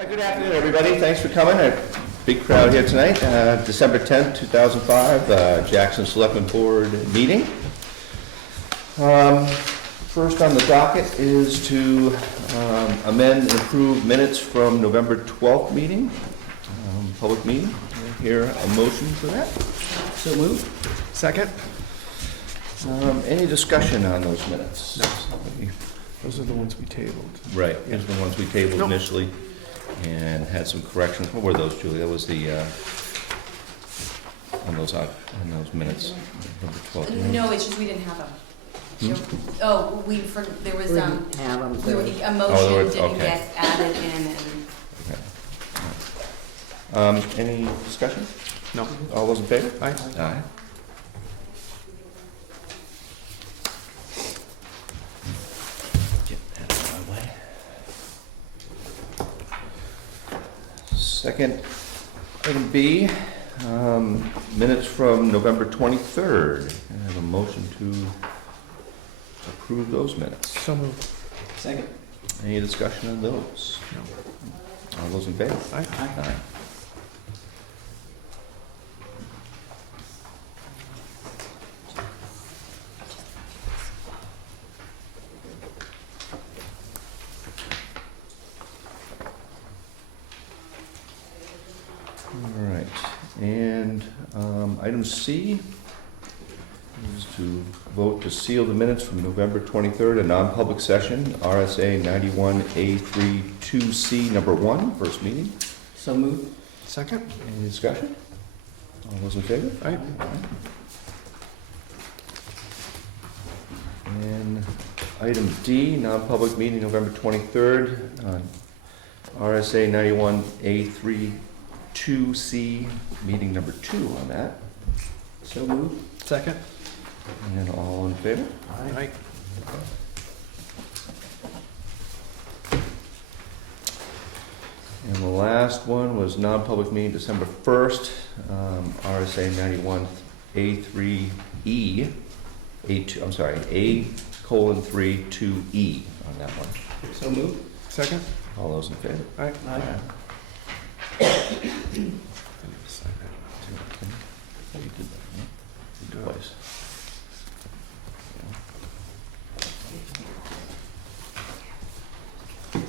Hi, good afternoon, everybody. Thanks for coming. A big crowd here tonight. December 10th, 2005, Jackson Selectmen Board meeting. First on the docket is to amend and approve minutes from November 12th meeting, public meeting. Hear a motion for that? So moved. Second? Any discussion on those minutes? No. Those are the ones we tabled. Right, these are the ones we tabled initially and had some corrections. What were those, Julie? That was the, on those minutes, November 12th. No, it's just we didn't have them. Oh, there was, We didn't have them. a motion didn't okay. get added in and. Okay. Any discussion? No. All those in favor? Aye. Aye. Get that out of my way. Second, item B, minutes from November 23rd. I have a motion to approve those minutes. So moved. Second. Any discussion on those? No. All those in favor? Aye. Aye. All right, and item C is to vote to seal the minutes from November 23rd, a non-public session, RSA 91A32C, number 1, first meeting. So moved. Second? Any discussion? All those in favor? Aye. And item D, non-public meeting, November 23rd, RSA 91A32C, meeting number 2 on that. So moved. Second? And all in favor? Aye. And the last one was non-public meeting, December 1st, RSA 91A3E, A:3 2E on that one. So moved. Second? All those in favor? Aye. Aye. You did that, huh? Twice.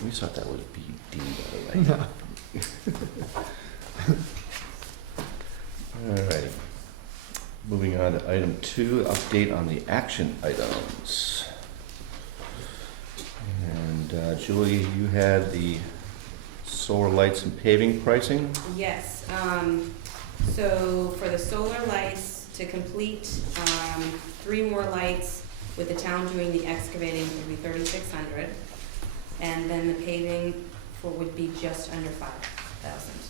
We thought that was BD, by the way. No. All right. Moving on to item 2, update on the action items. And Julie, you had the solar lights and paving pricing? Yes, so for the solar lights, to complete 3 more lights with the town doing the excavating would be $3,600. And then the paving would be just under $5,000.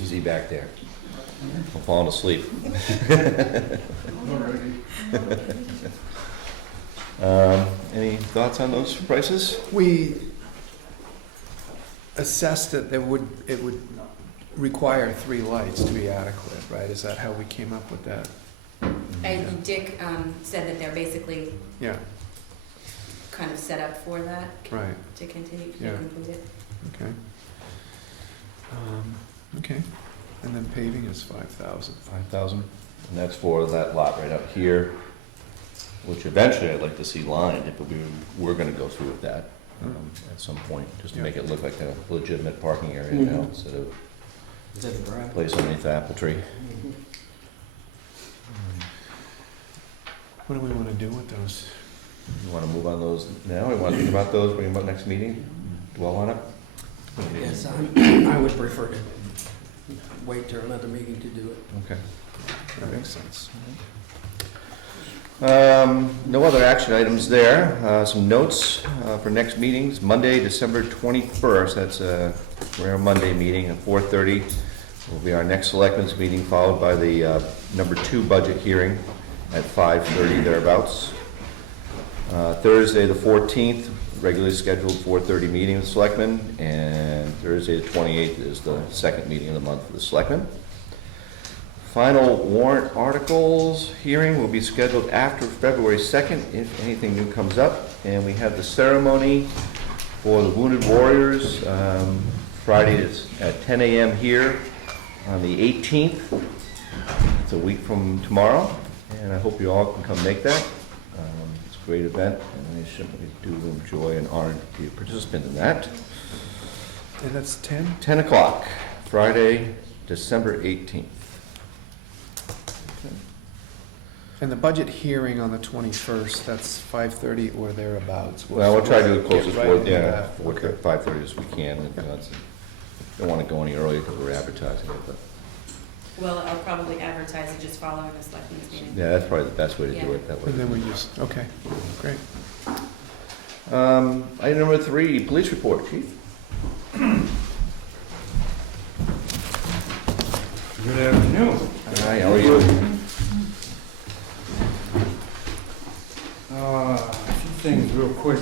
Easy back there. I'm falling asleep. Any thoughts on those prices? We assessed that it would require 3 lights to be adequate, right? Is that how we came up with that? And Dick said that they're basically Yeah, kind of set up for that, right, to continue to Yeah. complete it. okay. Okay, and then paving is 5,000. 5,000? And that's for that lot right up here, which eventually I'd like to see lined, but we're gonna go through with that at some point, just to make it look like a legitimate parking area now, instead of Is that a drive? place underneath the apple tree. What do we want to do with those? You wanna move on those now? You wanna think about those, bring them up next meeting, dwell on it? Yes, I would prefer to wait till another meeting to do it. Okay. That makes sense. No other action items there. Some notes for next meetings, Monday, December 21st, that's a rare Monday meeting at 4:30. Will be our next selectmen's meeting, followed by the number 2 budget hearing at 5:30 thereabouts. Thursday, the 14th, regularly scheduled 4:30 meeting with selectmen, and Thursday, the 28th is the second meeting of the month for the selectmen. Final warrant articles hearing will be scheduled after February 2nd, if anything new comes up. And we have the ceremony for the Wounded Warriors, Friday is at 10 a.m. here on the 18th. It's a week from tomorrow, and I hope you all can come make that. It's a great event, and I certainly do enjoy and honor to be a participant in that. And that's 10? 10 o'clock, Friday, December 18th. And the budget hearing on the 21st, that's 5:30 or thereabouts? Well, we'll try to do it closest, Get right into yeah, that. for Okay. 5:30 as we can. And, don't want to go any earlier because we're advertising it, but, Well, I'll probably advertise it just following the selectmen's meeting. yeah, that's probably the best way to do Yeah. it, that way. And then we use, okay, great. Item number 3, police report, chief. Good afternoon. Hi, how are you? A few things real quick.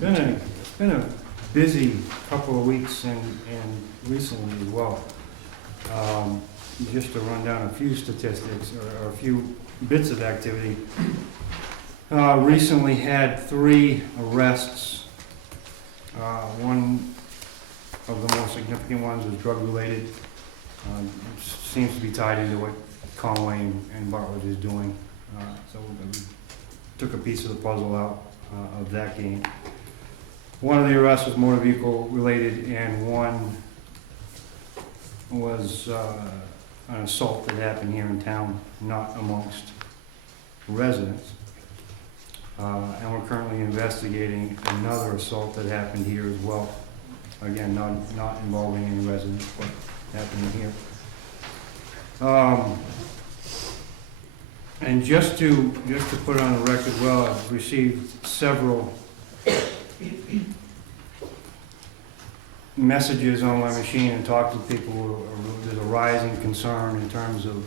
It's been a busy couple of weeks and recently as well. Just to run down a few statistics or a few bits of activity. Recently had 3 arrests. One of the most significant ones was drug-related. Seems to be tied into what Conway and Bartlett is doing. So we took a piece of the puzzle out of that game. One of the arrests was motor vehicle related, and one was an assault that happened here in town, not amongst residents. And we're currently investigating another assault that happened here as well. Again, not involving any residents, but happening here. And just to put it on the record, well, I've received several messages on my machine and talked to people who there's a rising concern in terms of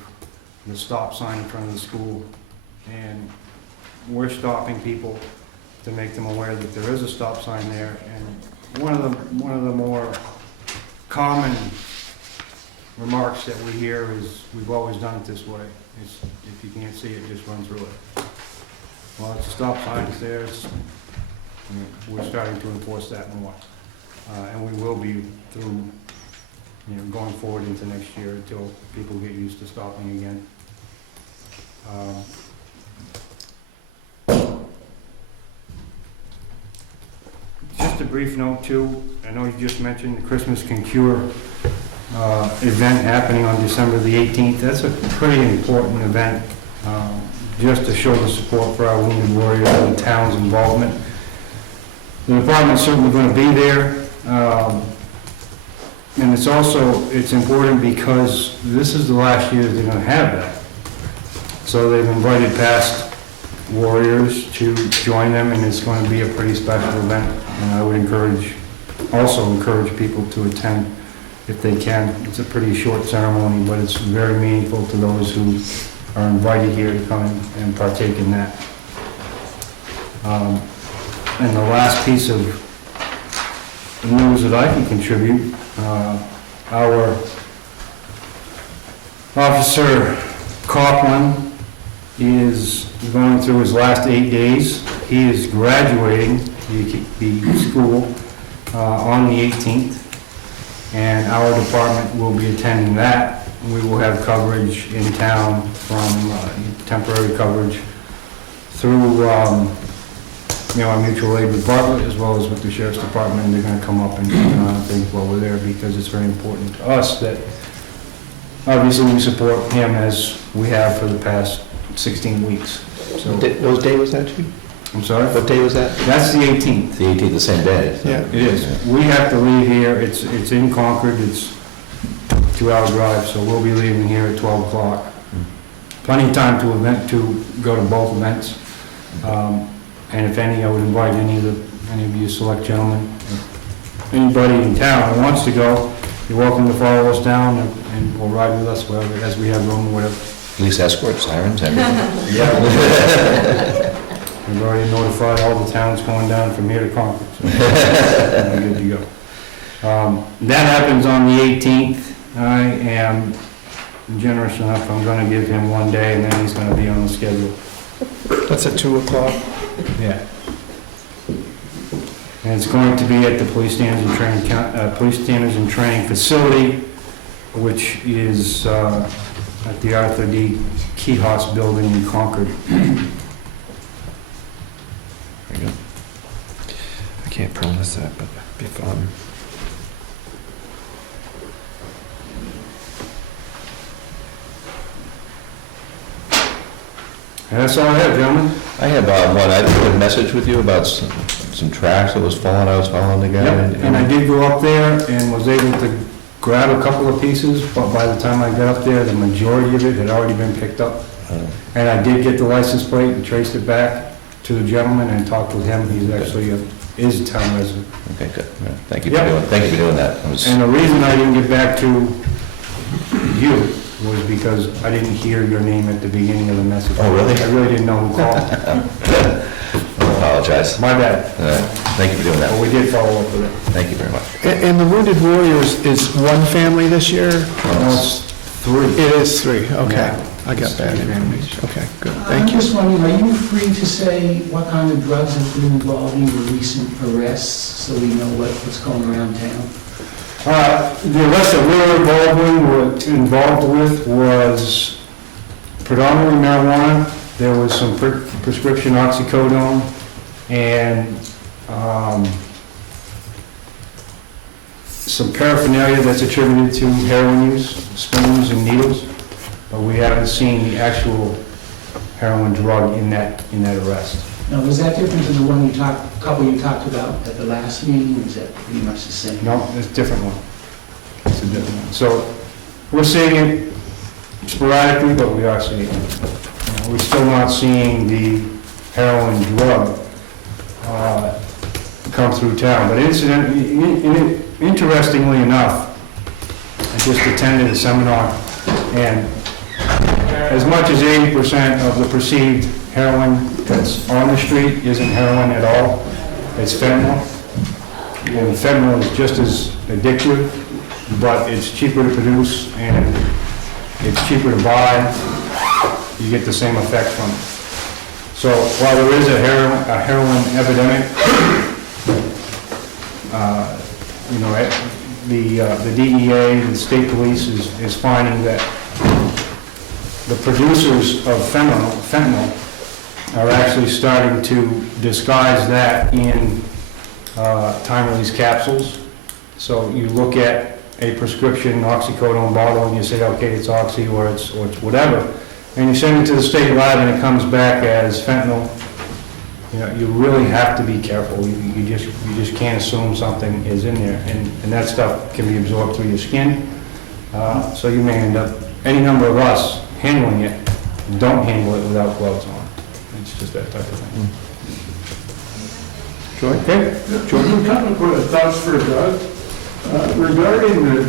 the stop sign in front of the school. And we're stopping people to make them aware that there is a stop sign there. And one of the more common remarks that we hear is, we've always done it this way. If you can't see it, just run through it. Well, it's a stop sign, it's there, we're starting to enforce that more. And we will be through, going forward into next year until people get used to stopping again. Just a brief note too, I know you just mentioned the Christmas Can Cure event happening on December the 18th. That's a pretty important event, just to show the support for our wounded warriors and the town's involvement. The department's certainly going to be there, and it's important because this is the last year they're going to have that. So they've invited past warriors to join them, and it's going to be a pretty special event. And I would also encourage people to attend if they can. It's a pretty short ceremony, but it's very meaningful to those who are invited here to come and partake in that. And the last piece of news that I can contribute, our Officer Coughlin is going through his last 8 days. He is graduating the school on the 18th. And our department will be attending that. We will have coverage in town from temporary coverage through our mutual aid with Bartlett as well as with the Sheriff's Department. And they're going to come up and things while we're there because it's very important to us that obviously we support him as we have for the past 16 weeks. So, What day was that, Chief? I'm sorry? What day was that? That's the 18th. The 18th, the same day. Yeah. It is. We have to leave here, it's in Concord, it's a 2-hour drive, so we'll be leaving here at 12 o'clock. Plenty of time to go to both events. And if any, I would invite any of you select gentlemen, anybody in town who wants to go, you're welcome to follow us down and we'll ride with us wherever, as we have room, whatever. Police escorts, sirens, everything. Yeah. We've already notified all the towns going down from here to Concord, so we're good to go. That happens on the 18th. I am generous enough, I'm gonna give him one day, and then he's gonna be on the schedule. That's at 2 o'clock. Yeah. And it's going to be at the Police Standards and Training Facility, which is at the Arthur D. Keyhouse Building in Concord. There you go. I can't promise that, but it'd be fun. And that's all I have, gentlemen. I have one, I left a message with you about some trash that was falling, I was following the guy. Yep, and I did go up there and was able to grab a couple of pieces, but by the time I got up there, the majority of it had already been picked up. And I did get the license plate and traced it back to the gentleman and talked with him. He's actually is a town resident. Okay, good. Yeah, Thank you Yep. thank you for doing that. I was- And the reason I didn't get back to you was because I didn't hear your name at the beginning of the message. Oh, really? I really didn't know who called. I apologize. My bad. Thank you for doing But that. we did follow up with it. Thank you very much. And the Wounded Warriors is one family this year? No, it's 3. It is 3, okay. Yeah. I got that information. Okay, good, I'm thank you. just wondering, are you free to say what kind of drugs have been involved in your recent arrests, so we know what's going around town? The arrest that we were involved with was predominantly marijuana. There was some prescription oxycodone and some paraphernalia that's attributed to heroin use, spoons and needles, but we haven't seen the actual heroin drug in that arrest. Now, was that different than the one couple you talked about at the last meeting, or is that pretty much the same? No, it's a different one. It's a different one. So we're seeing it sporadically, but we are seeing it. We're still not seeing the heroin drug come through town. But interestingly enough, I just attended a seminar, and as much as 80% of the perceived heroin that's on the street isn't heroin at all, it's fentanyl. And fentanyl is just as addictive, but it's cheaper to produce and it's cheaper to buy. You get the same effect from it. So while there is a heroin epidemic, the DEA, the state police is finding that the producers of fentanyl are actually starting to disguise that in time-release capsules. So you look at a prescription oxycodone bottle and you say, okay, it's oxy or it's whatever, and you send it to the state lab and it comes back as fentanyl. You know, you really have to be careful. You just can't assume something is in there, and that stuff can be absorbed through your skin. So you may end up, any number of us handling it, don't handle it without gloves on. It's just that type of thing. Joy? Okay? Jordan, kind of put a thoughts for Doug. Regarding the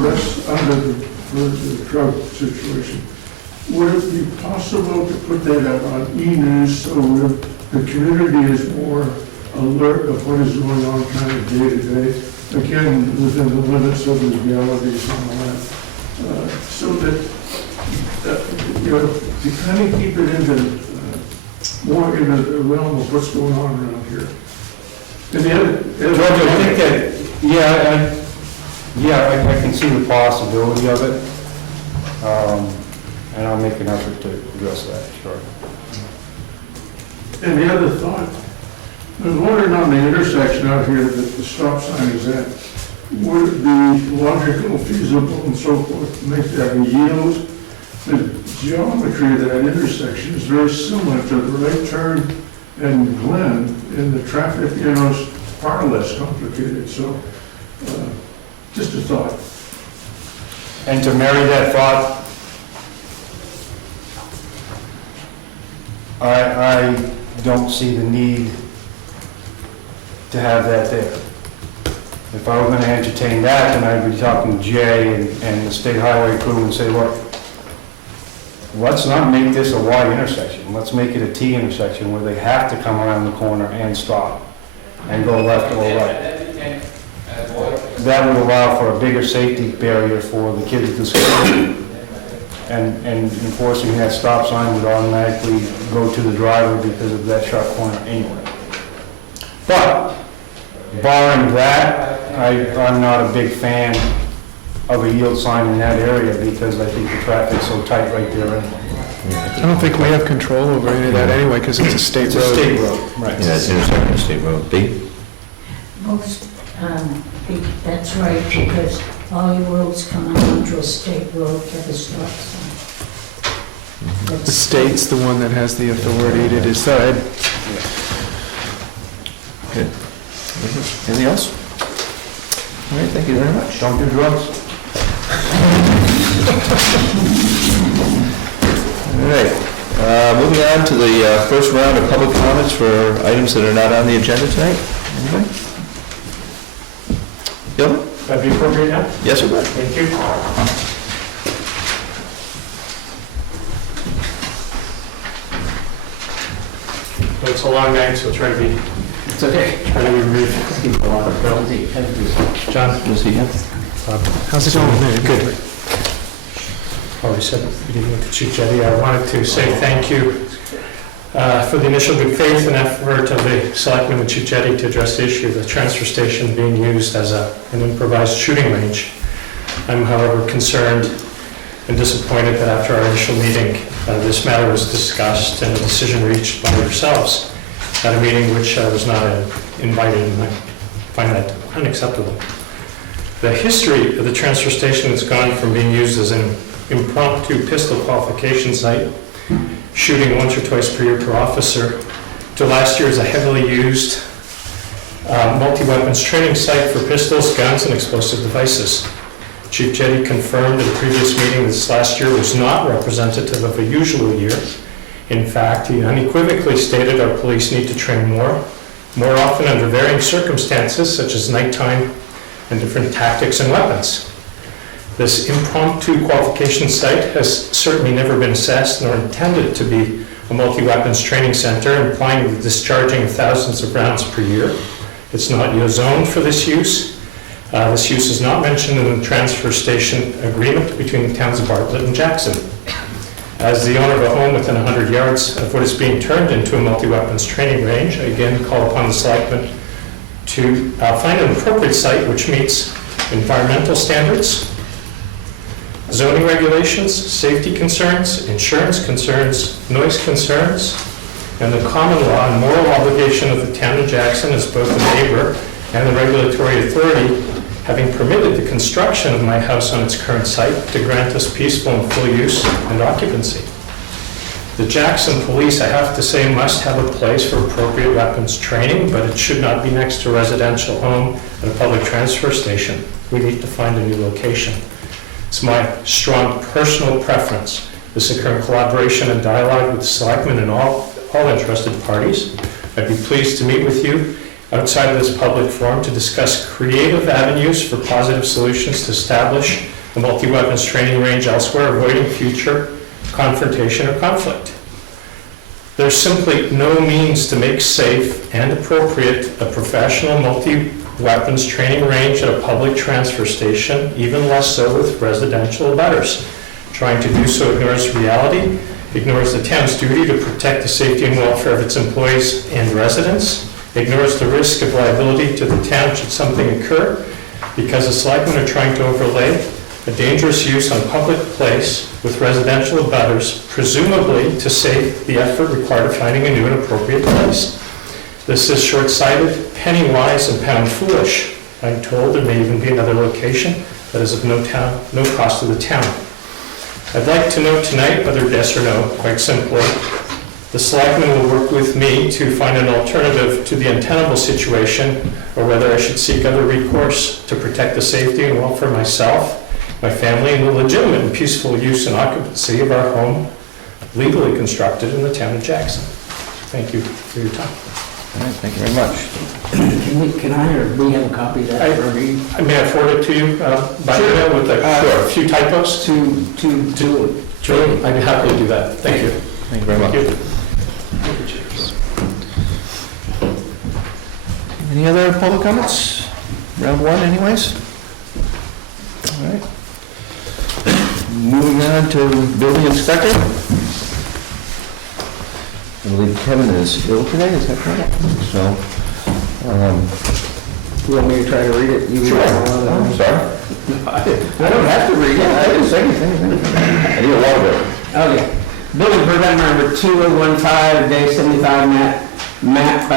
rest under the drug situation, would it be possible to put that up on e-news so the community is more alert of what is going on kind of day to day? Again, within the limits of the realities and all that. So that, to kind of keep it into, more in the realm of what's going on around here. And the other, George, I think that, I can see the possibility of it, and I'll make an effort to address that, sure. And the other thought, I was wondering on the intersection out here that the stop sign is at, would it be logical, feasible, and so forth, to make that a yield? The geometry of that intersection is very similar to the right turn and Glen, and the traffic, is far less complicated, so, just a thought. And to marry that thought, I don't see the need to have that there. If I were going to entertain that, then I'd be talking to Jay and the state highway crew and say, look, let's not make this a Y intersection. Let's make it a T intersection where they have to come around the corner and stop and go left or right. That would allow for a bigger safety barrier for the kids at the school and enforcing that stop sign would automatically go to the driver because of that sharp corner anyway. But barring that, I'm not a big fan of a yield sign in that area because I think the traffic's so tight right there anyway. I don't think we have control over any of that anyway, because it's a state It's road. a state road, right. Yeah, it's intersection of State Road. B? Most, that's right, because all your roads come out onto a state road for the stop sign. The state's the one that has the authority to decide. Good. Anything else? All right, thank you very much. Don't do drugs. All right, moving on to the first round of public comments for items that are not on the agenda tonight. Anybody? Gilman? That'd be appropriate now? Yes, it would. Thank you. So it's a long night, so try to be, It's okay. try to be brief. John? Was he here? How's it going? Good. Already said, good evening to Chief Jetty. I wanted to say thank you for the initial good faith and effort of the Selectmen and Chief Jetty to address the issue of the transfer station being used as an improvised shooting range. I'm, however, concerned and disappointed that after our initial meeting, this matter was discussed and a decision reached by yourselves at a meeting which I was not invited, and I find that unacceptable. The history of the transfer station has gone from being used as an impromptu pistol qualification site, shooting once or twice per year per officer, to last year as a heavily used multi-weapons training site for pistols, guns, and explosive devices. Chief Jetty confirmed at a previous meeting this last year was not representative of a usual year. In fact, he unequivocally stated our police need to train more often under varying circumstances, such as nighttime and different tactics and weapons. This impromptu qualification site has certainly never been assessed nor intended to be a multi-weapons training center, implying the discharging of thousands of rounds per year. It's not zoned for this use. This use is not mentioned in the transfer station agreement between the towns of Bartlett and Jackson. As the owner of a home within 100 yards of what is being turned into a multi-weapons training range, I again call upon the Selectmen to find an appropriate site which meets environmental standards, zoning regulations, safety concerns, insurance concerns, noise concerns, and the common law and moral obligation of the town of Jackson as both a neighbor and the regulatory authority, having permitted the construction of my house on its current site, to grant us peaceful and full use and occupancy. The Jackson Police, I have to say, must have a place for appropriate weapons training, but it should not be next to a residential home and a public transfer station. We need to find a new location. It's my strong personal preference. This occur in collaboration and dialogue with the Selectmen and all interested parties. I'd be pleased to meet with you outside of this public forum to discuss creative avenues for positive solutions to establish a multi-weapons training range elsewhere, avoiding future confrontation or conflict. There's simply no means to make safe and appropriate a professional multi-weapons training range at a public transfer station, even less so with residential abutters. Trying to do so ignores reality, ignores the town's duty to protect the safety and welfare of its employees and residents, ignores the risk of liability to the town should something occur, because the Selectmen are trying to overlay a dangerous use on public place with residential abutters, presumably to save the effort required of finding a new and appropriate place. This is short-sighted, penny-wise, and pound-foolish. I'm told there may even be another location that is of no cost to the town. I'd like to know tonight whether yes or no, quite simply. The Selectmen will work with me to find an alternative to the untenable situation, or whether I should seek other recourse to protect the safety and welfare of myself, my family, and the legitimate and peaceful use and occupancy of our home legally constructed in the town of Jackson. Thank you for your time. All right, thank you very much. Can I or we have a copy of that for me? May I forward it to you by email with a few typos? Sure, I'd happily do that. Thank you. Thank you very much. Thank you. Any other public comments? Round one anyways? All right. Moving on to building inspector. I believe Kevin is ill today, is that correct? So, You want me to try to read it? You sure. read it. I'm sorry. I don't have to read it, I didn't say anything. I need a water bill. Okay. Building permit number 2015-75, map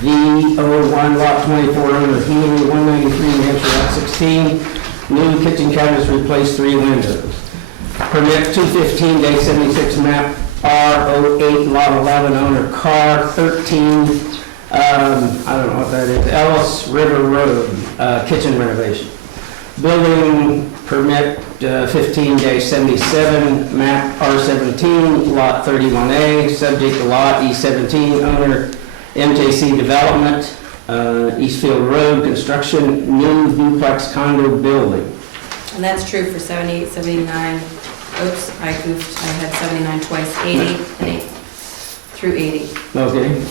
V01, lot 24, under Healy, 193, New Hampshire, lot 16. New kitchen cabinets, replace 3 windows. Permit 215-76, map R08, lot 11, owner car 13, I don't know what that is, Ellis River Road, kitchen renovation. Building permit 15-77, map R17, lot 31A, subject to lot E17, owner MJC Development, Eastfield Road, construction, new duplex condo building. And that's true for 78, 79, oops, I goofed, I had 79 twice, 80 and 8, through 80. Okay.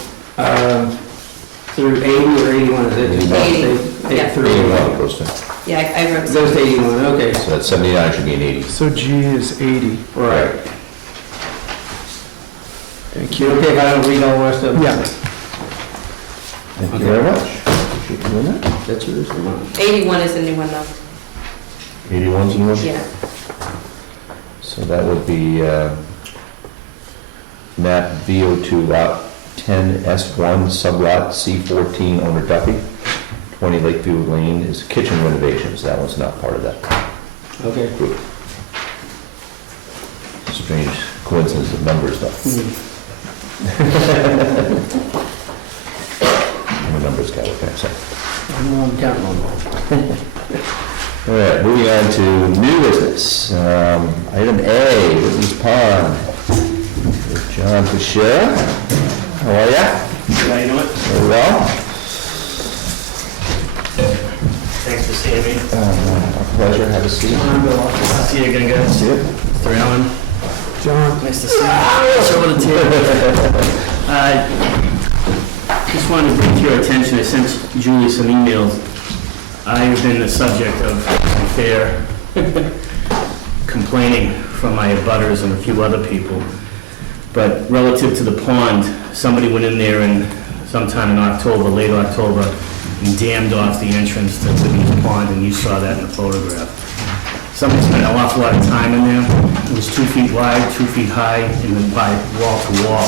Through 80 or 81, is it? 80, yeah. Through 81 goes to, Yeah, I wrote. Goes to 81, okay. so that 79 should be an 80. So G is 80. Right. Thank You you. okay if I don't read all the rest of them? Yeah. Thank you very much. Appreciate you doing that. That's yours or mine? 81 is the new one though. 81's in one? Yeah. So that would be map VO2, lot 10S1, sublot C14, owner Duffy. 20 Lakeview Lane is kitchen renovations. That one's not part of that. Okay. Strange coincidence of numbers, though. I'm a numbers guy, what can I say? I'm counting on that. All right, moving on to new business. Item A, Whitney's Pond. With John Fisher. How are ya? How you doing? Very well. Thanks for seeing me. Our pleasure, have a seat. See you again, guys. See it? Mr. Allen. John. Nice to see you. It's over the table. Just wanted to bring to your attention, I sent Julie some emails. I have been the subject of unfair complaining from my abutters and a few other people. But relative to the pond, somebody went in there and sometime in October, late October, and dammed off the entrance to Whitney's Pond, and you saw that in the photograph. Somebody spent an awful lot of time in there. It was 2 feet wide, 2 feet high, and then by wall to wall.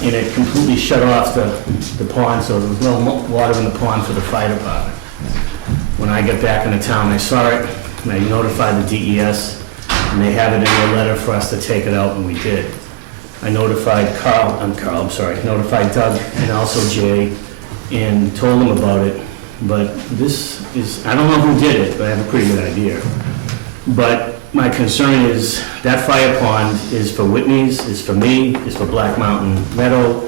And it completely shut off the pond, so there was no water in the pond for the fire department. When I got back into town, I saw it, and I notified the DES, and they have it in their letter for us to take it out, and we did. I notified notified Doug and also Jay, and told them about it. But this is, I don't know who did it, but I have a pretty good idea. But my concern is that fire pond is for Whitney's, is for me, is for Black Mountain Meadow,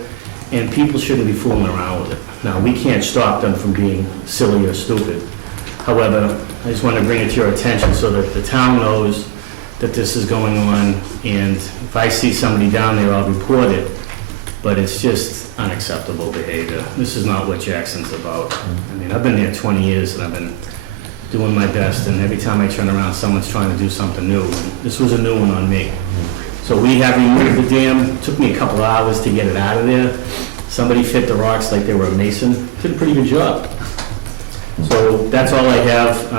and people shouldn't be fooling around with it. Now, we can't stop them from being silly or stupid. However, I just want to bring it to your attention so that the town knows that this is going on, and if I see somebody down there, I'll report it. But it's just unacceptable behavior. This is not what Jackson's about. I mean, I've been there 20 years, and I've been doing my best, and every time I turn around, someone's trying to do something new. And this was a new one on me. So we have removed the dam. It took me a couple hours to get it out of there. Somebody fit the rocks like they were a mason. Did a pretty good job. So that's all I have.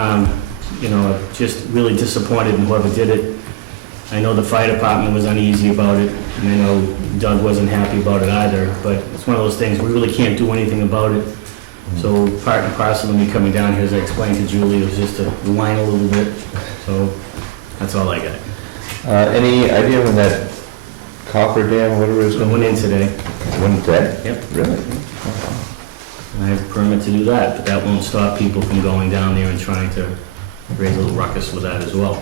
Just really disappointed in whoever did it. I know the fire department was uneasy about it, and I know Doug wasn't happy about it either, but it's one of those things, we really can't do anything about it. So part and parcel of me coming down here, as I explained to Julie, was just to whine a little bit. So that's all I got. Any idea when that copper dam, whatever it is, I went in today. went dead? Yep. Really? I have a permit to do that, but that won't stop people from going down there and trying to raise a little ruckus with that as well.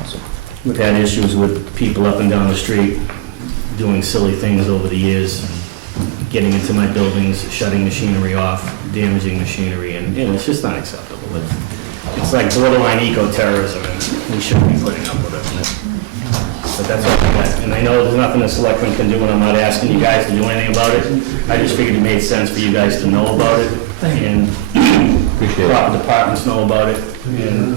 Awesome. We've had issues with people up and down the street doing silly things over the years, getting into my buildings, shutting machinery off, damaging machinery, and it's just not acceptable. It's like borderline eco-terrorism, and we shouldn't be putting up with it. But that's all I got. And I know there's nothing the selectmen can do, and I'm not asking you guys to do anything about it. I just figured it made sense for you guys to know about it, and Appreciate it. proper departments know about it, and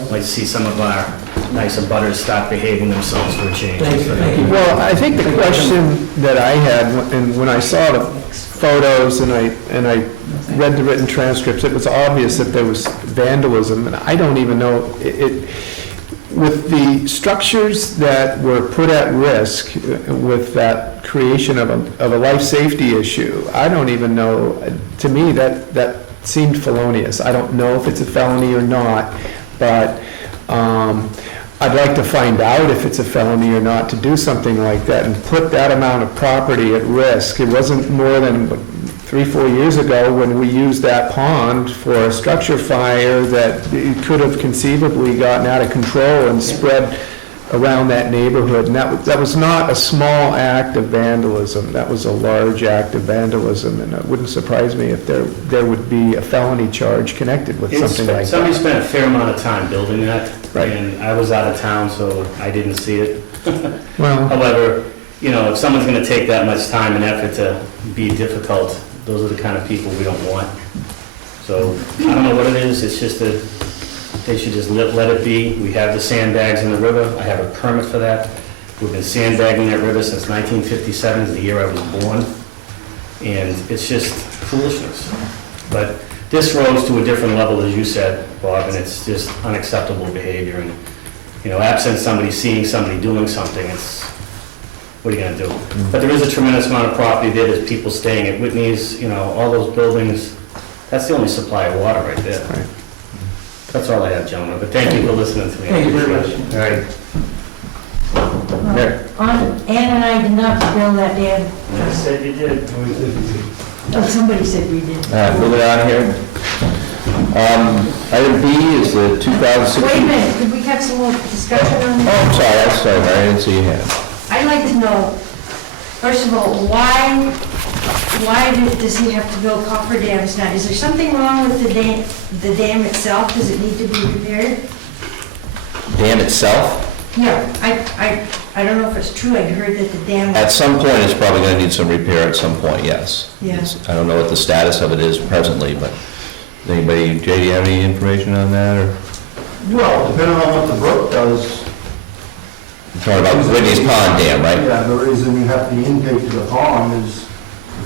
I'd like to see some of our nice abutters start behaving themselves for a change. Thank you. Well, I think the question that I had, and when I saw the photos and I read the written transcripts, it was obvious that there was vandalism, and I don't even know, with the structures that were put at risk with that creation of a life safety issue, I don't even know, to me, that seemed felonious. I don't know if it's a felony or not, but I'd like to find out if it's a felony or not to do something like that and put that amount of property at risk. It wasn't more than 3-4 years ago when we used that pond for a structure fire that it could have conceivably gotten out of control and spread around that neighborhood. And that was not a small act of vandalism. That was a large act of vandalism, and it wouldn't surprise me if there would be a felony charge connected with something like that. Somebody spent a fair amount of time building that, Right. and I was out of town, so I didn't see it. Well, However, you know, if someone's gonna take that much time and effort to be difficult, those are the kind of people we don't want. So, I don't know what it is, it's just that they should just let it be. We have the sandbags in the river, I have a permit for that. We've been sandbagging that river since 1957, is the year I was born, and it's just foolishness. But this rose to a different level, as you said, Bob, and it's just unacceptable behavior. And, you know, absent somebody seeing somebody doing something, it's, what are you gonna do? But there is a tremendous amount of property there, there's people staying at Whitney's, you know, all those buildings. That's the only supply of water right there. Right. That's all I have, gentlemen, but thank you for listening to me. Thank you very much. All right. Mary? Ann and I did not build that dam. I said you did. Oh, somebody said we did. All right, moving on here. Item B is the 2016. Wait a minute, could we have some more discussion on Oh, that? I'm sorry, Mary, I didn't see your hand. I'd like to know, first of all, why does he have to build coffer dams now? Is there something wrong with the dam itself? Does it need to be repaired? Dam itself? Yeah, I don't know if it's true, I heard that the dam. At some point, it's probably going to need some repair at some point, yes. Yeah. I don't know what the status of it is presently, but does anybody, Jay, do you have any information on that, or? Well, depending on what the brook does. You're talking about Whitney's Pond Dam, right? Yeah, the reason you have the intake to the pond is to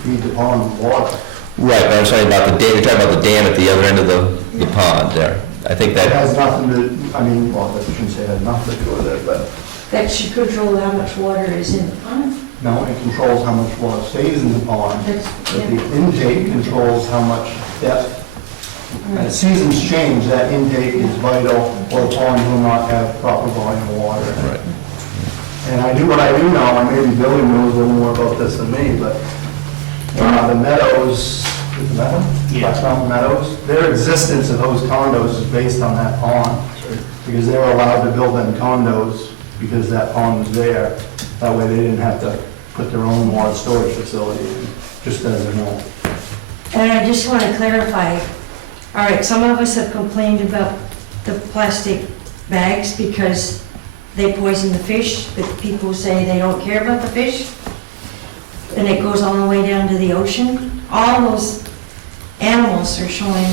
feed the pond with water. Right, but I'm talking about the dam, you're talking about the dam at the other end of the pond there. I think That that, has nothing to, I mean, well, I shouldn't say it has nothing to do with it, but That should control how much water is in the pond? no, it controls how much water stays in the pond. That's, But yeah. the intake controls how much depth. As seasons change, that intake is vital, or the pond will not have proper volume of water in it. right. And I do what I do now, and maybe Billy knows a little more about this than me, but the meadows, is it meadow? Yeah. Black Mountain Meadows, their existence of those condos is based on that pond, because they were allowed to build them condos because that pond was there. That way they didn't have to put their own water storage facility in, just as a note. And I just want to clarify, all right, some of us have complained about the plastic bags because they poison the fish, but people say they don't care about the fish, and it goes all the way down to the ocean. All those animals are showing,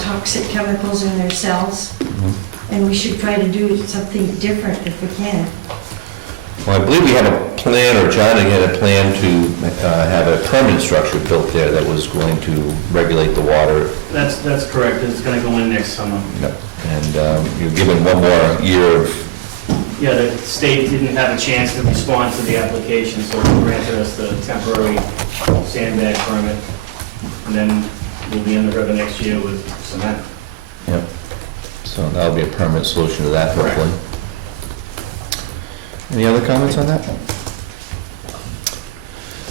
toxic chemicals in their cells, and we should try to do something different if we can. Well, I believe we had a plan, or John had a plan to have a permanent structure built there that was going to regulate the water. That's correct, it's gonna go in next summer. Yep. And you're given one more year of, Yeah, the state didn't have a chance to respond to the application, so they granted us the temporary sandbag permit. And then we'll be in the river next year with cement. yep. So that'll be a permanent solution to that, Correct. hopefully. Any other comments on that?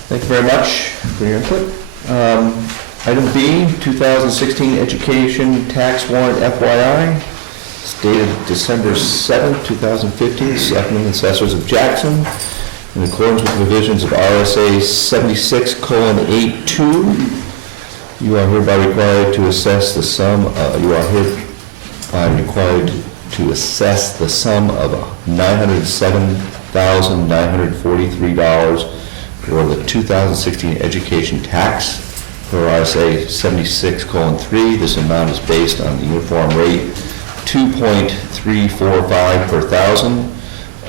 Thank you very much for your input. Item B, 2016 Education Tax Warrant FYI. It's dated December 7th, 2015, Selectmen and Assessors of Jackson. In accordance with the provisions of RSA 76:82, you are hereby required to assess the sum, of $907,943 for the 2016 education tax per RSA 76:3. This amount is based on the uniform rate 2.345 per thousand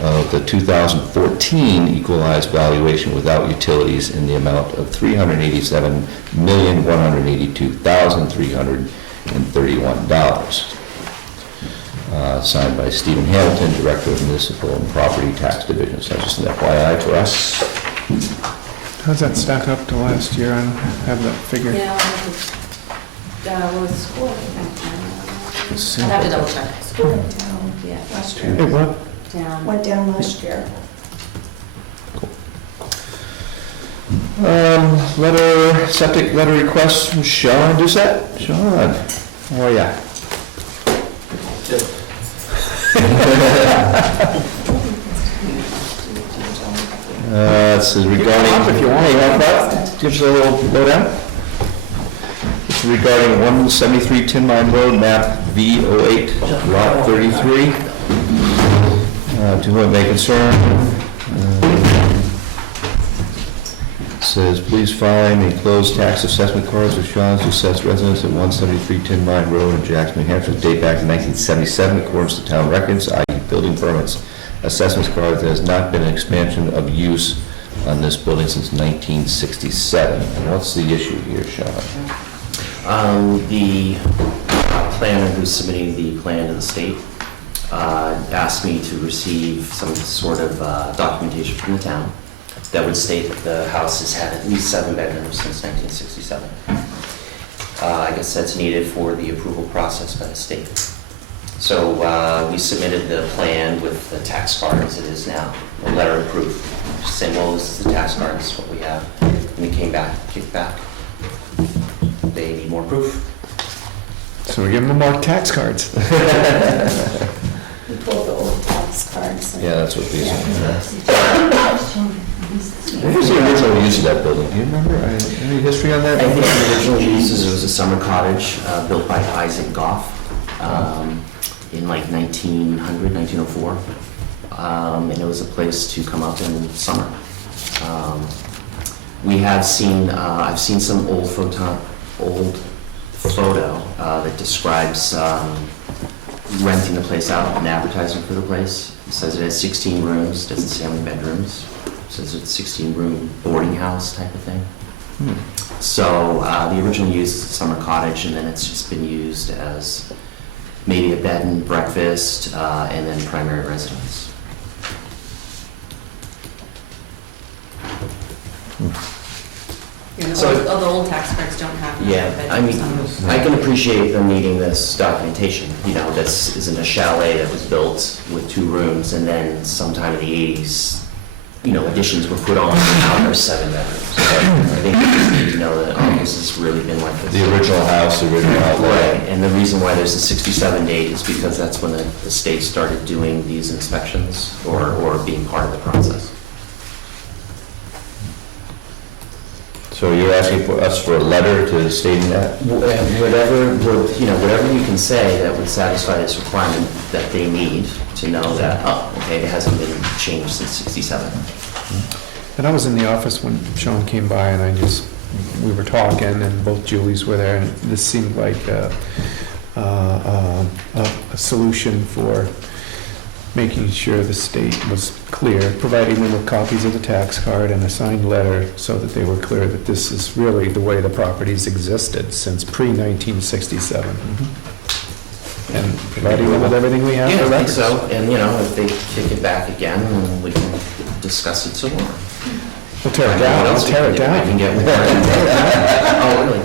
of the 2014 equalized valuation without utilities in the amount of $387,182,331. Signed by Stephen Hamilton, Director of Municipal and Property Tax Division. So just an FYI for us. How's that stack up to last year? I don't have that figure. Yeah, what was the school? I'd have to double check. School went down, yeah. Last It what? Down. Went down last year. Septic letter request from Sean Doucette. Sean, how are ya? This is regarding, if you want, give us a little lowdown. It's regarding 173 Tin Mine Road, map V08, lot 33. To whom it may concern. Says, please find enclosed tax assessment cards of Sean's Doucette's residence at 173 Tin Mine Road in Jackson, New Hampshire, date back to 1977, according to town records, i.e. building permits. Assessment cards, there has not been an expansion of use on this building since 1967. And what's the issue here, Sean? The planner who's submitting the plan to the state asked me to receive some sort of documentation from the town that would state that the house has had at least 7 bedrooms since 1967. I guess that's needed for the approval process by the state. So we submitted the plan with the tax card as it is now, a letter of proof, just saying, well, this is the tax card, this is what we have. And they came back, kicked back. They need more proof. So we give them more tax cards. We pulled the old tax cards. Yeah, that's what these are. What was the original use of that building? Do you remember? Any history on that? I think the original use was a summer cottage built by Isaac Goff in like 1900, 1904. And it was a place to come up in summer. We have seen, I've seen some old photo that describes renting the place out and advertising for the place. It says it has 16 rooms, doesn't say how many bedrooms. It says it's a 16-room boarding house type of thing. So the original use is a summer cottage, and then it's just been used as maybe a bed and breakfast, and then primary residence. Yeah, So- the old tax cards don't have. Yeah, I mean, I can appreciate them needing this documentation. You know, this isn't a chalet that was built with 2 rooms, and then sometime in the 80s, you know, additions were put on, and now there's 7 bedrooms. So I think we just need to know that, oh, this has really been like this. The original house, the original outlay. Right, and the reason why there's a 67 date is because that's when the state started doing these inspections or being part of the process. So you're asking for us for a letter to stating that? Whatever would, you know, whatever you can say that would satisfy this requirement that they need to know that, oh, okay, it hasn't been changed since 67. And I was in the office when Sean came by, and we were talking, and both Julies were there, and this seemed like a solution for making sure the state was clear, providing them with copies of the tax card and a signed letter so that they were clear that this is really the way the properties existed since pre-1967. And providing them with everything we have Yeah, for I think records. so, and, you know, if they kick it back again, then we can discuss it some more. We'll tear it What down, else we'll tear it we can do? We can down. get more. Oh, really?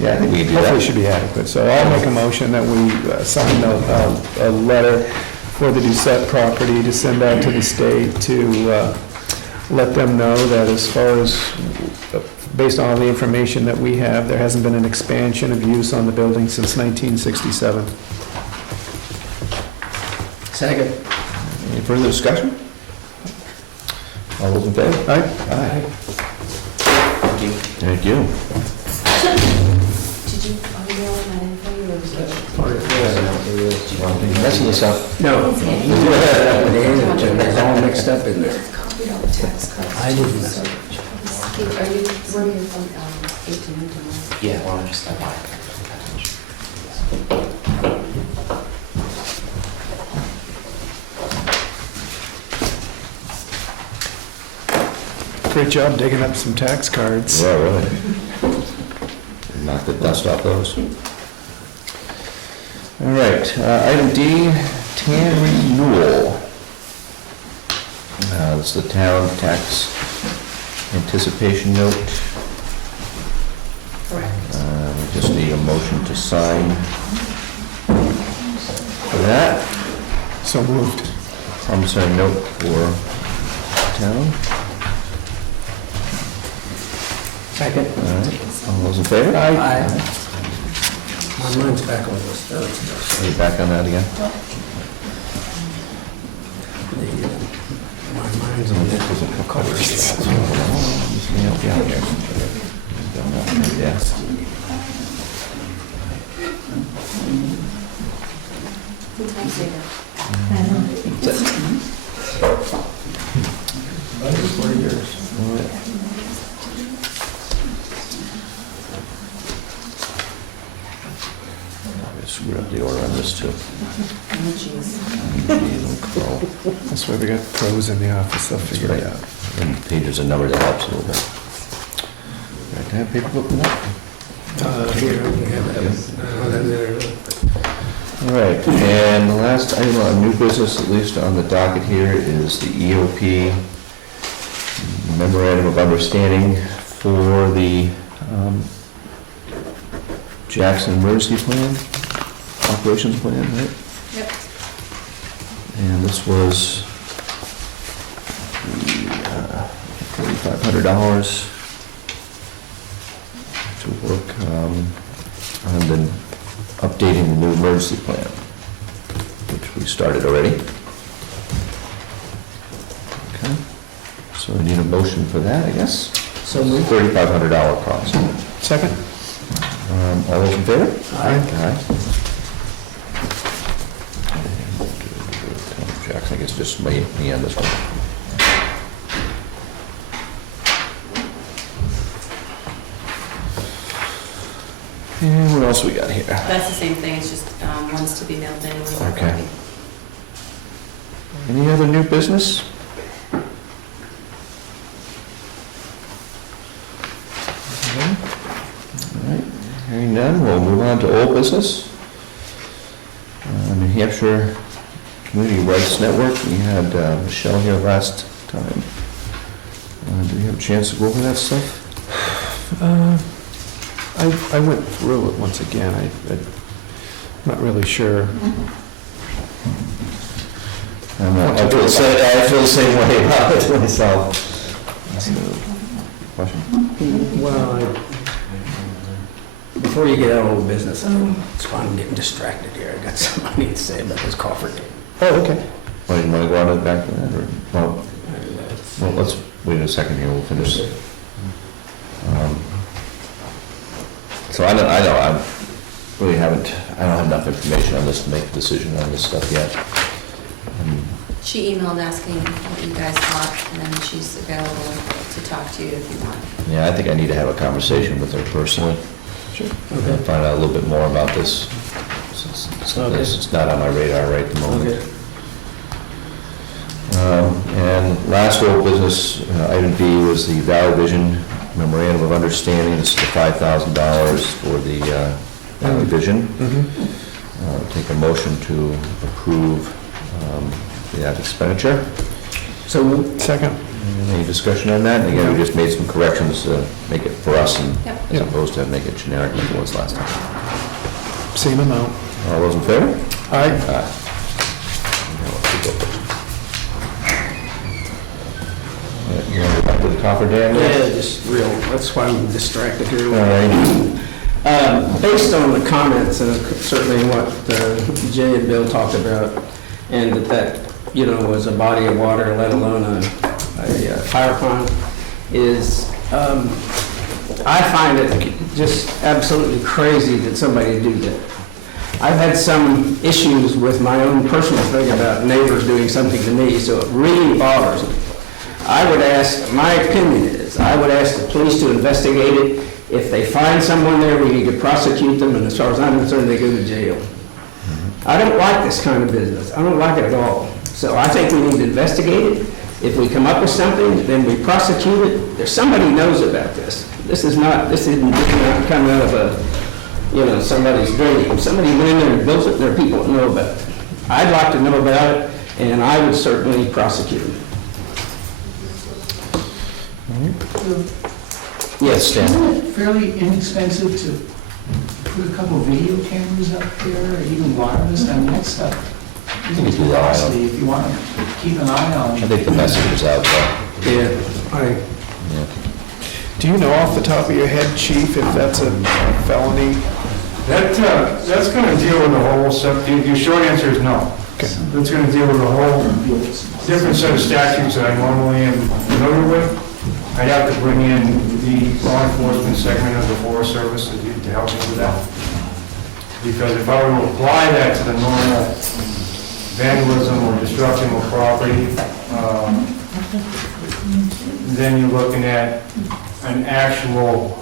Yeah, I think we can do Hopefully it that. should be adequate. So I'll make a motion that we sign a letter for the Doucette property to send out to the state to let them know that as far as, based on all the information that we have, there hasn't been an expansion of use on the building since 1967. Second. Any further discussion? All those in favor? Aye? Aye. Thank you. Thank you. Did you email that in for you, or was it? Messing this up. No. It's all mixed up in there. Copied all the tax cards. I didn't. So, Are you, where are you from, 1800? Yeah, why don't you stop by? Great job digging up some tax cards. Yeah, really. Knock the dust off those. All right, item D, TAN renewal. This is the town tax anticipation note. Correct. We just need a motion to sign for that. So moved. Promissory note for town. Second. All right, all those in favor? Aye. My mind's back on this. Are you back on that again? My mind's on this. Yeah. Screwed up the order on this too. Oh, jeez. That's why we got pros in the office, they'll figure it out. And pages and numbers, that helps a little bit. Right, can I have paper book for that? Here, we have that. All right, and the last item on new business, at least on the docket here, is the EOP memorandum of understanding for the Jackson Emergency Plan, Operations Plan, right? Yep. And this was $4,500 to work on the updating the new emergency plan, which we started already. Okay, so we need a motion for that, I guess. So moved. $3,500 cost. Second? All those in favor? Aye. Jackson, I guess just me on this one. And what else we got here? That's the same thing, it's just one's to be mailed in, one's not. Okay. Any other new business? All right, hearing none, we'll move on to old business. New Hampshire Community Rights Network, we had Michelle here last time. Do we have a chance to go over that stuff? I went through it once again, I'm not really sure. I feel the same way about it myself. That's a question. Well, before you get out of old business, it's fine, I'm getting distracted here. I got something I need to say about this coffer game. Oh, okay. Oh, you want to go on to the back of that, or, well, let's wait a second here, we'll finish. So I don't have enough information on this to make a decision on this stuff yet. She emailed asking what you guys thought, and then she's available to talk to you if you want. Yeah, I think I need to have a conversation with her personally. Sure. And find out a little bit more about this. It's not on my radar right at the moment. Okay. And last old business, item B, was the Valley Vision Memorandum of Understanding. This is the $5,000 for the Valley Vision. Take a motion to approve that expenditure. So, second? Any discussion on that? And again, we just made some corrections to make it for us, and Yep. as opposed to make it generic like it was last time. Same amount. All those in favor? Aye. You want to go back to the coffer dam? Yeah, just real, that's why I'm distracted here. All right. Based on the comments and certainly what Jay and Bill talked about, and that, you know, was a body of water, let alone a fire pond, is, I find it just absolutely crazy that somebody would do that. I've had some issues with my own personal thing about neighbors doing something to me, so it really bothers me. I would ask, my opinion is, I would ask the police to investigate it. If they find someone there, we need to prosecute them, and as far as I'm concerned, they go to jail. I don't like this kind of business. I don't like it at all. So I think we need to investigate it. If we come up with something, then we prosecute it. There's somebody who knows about this. This isn't coming out of somebody's dream. Somebody went in there and built it, and there are people that know about it. I'd like to know about it, and I would certainly prosecute it. Yes, Stan? Isn't it fairly inexpensive to put a couple of video cameras up there, or even wireless? I mean, that stuff think it's isn't the eye on. costly if you want to keep an eye on I it. think the message is out there. Yeah. Do you know off the top of your head, chief, if that's a felony? That's gonna deal with the whole, your short answer is no. That's gonna deal with a whole different set of statutes that I normally am familiar with. I'd have to bring in the law enforcement segment of the Forest Service to help me with that. Because if I were to apply that to the normal vandalism or destruction of property, then you're looking at an actual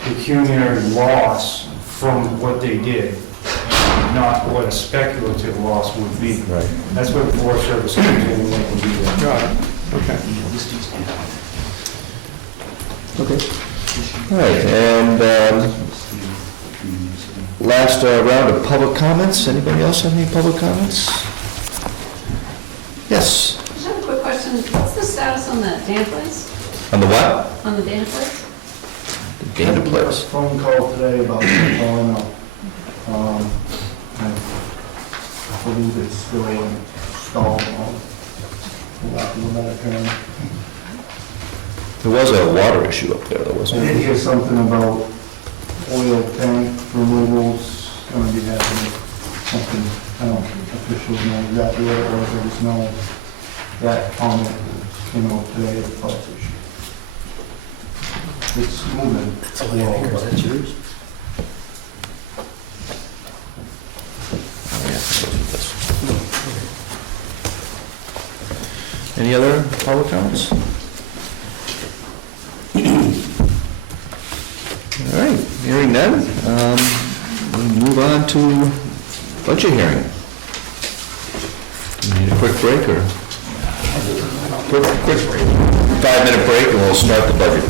pecuniary loss from what they did, and not what a speculative loss would be. Right. That's what the Forest Service comes in and what would be there. Got it, okay. Okay. All right, and last round of public comments. Anybody else have any public comments? Yes, I have a quick question. What's the status on that dam place? on the what? On the dam place? The Dana Place. Phone call today about following up. I believe it's still installed on, for lack of a better term. There was a water issue up there, though, I wasn't did there? hear something about oil tank removals, gonna be happening, something, I don't officially know exactly what it was, I just know that comment came out today at the police station. It's moving. Is that yours? Any other public comments? All right, hearing none, we'll move on to budget hearing. Need a quick break or? Quick 5-minute break and we'll start the budget.